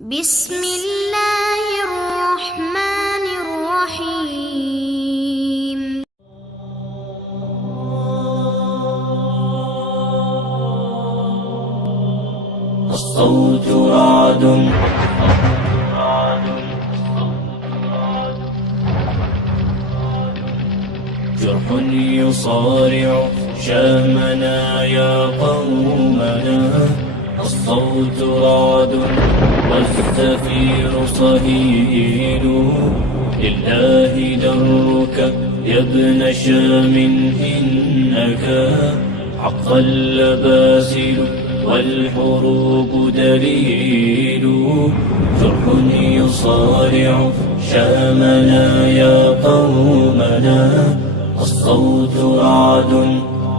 بسم الله الرحمن الرحيم. الصوت رعد جرح يصارع شامنا يا قومنا. الصوت رعد والزفير صهيل، لله درك يا ابن شام إنك حقا لباسل والحروب دليل. جرح يصارع شامنا يا قومنا. الصوت رعد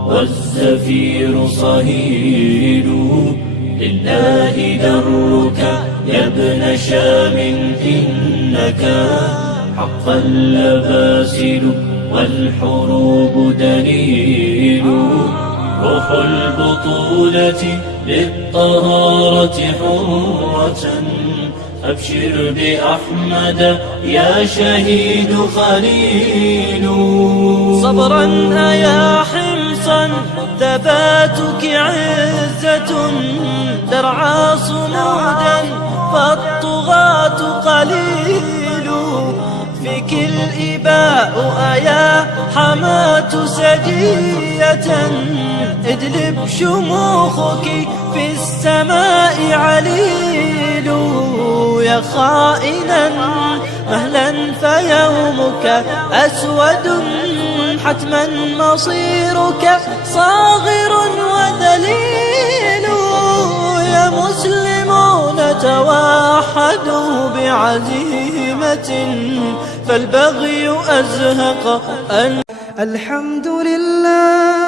والزفير صهيل، لله درك يا ابن شام إنك حقا لباسل والحروب دليل. روح البطولة للطهارة حرة، أبشر بأحمد يا شهيد خليل. صبرا أيا حمصا ثباتك عزة، درعا صمودا فالطغاة قليل. فيك الإباء أيا حماة سجية، ادلب شموخك في السماء عليل. يا خائنا مهلا فيومك أسود، حتما مصيرك صاغر وذليل. يا مسلمون توحدوا بعزيمة، فالبغي أزهق. الحمد لله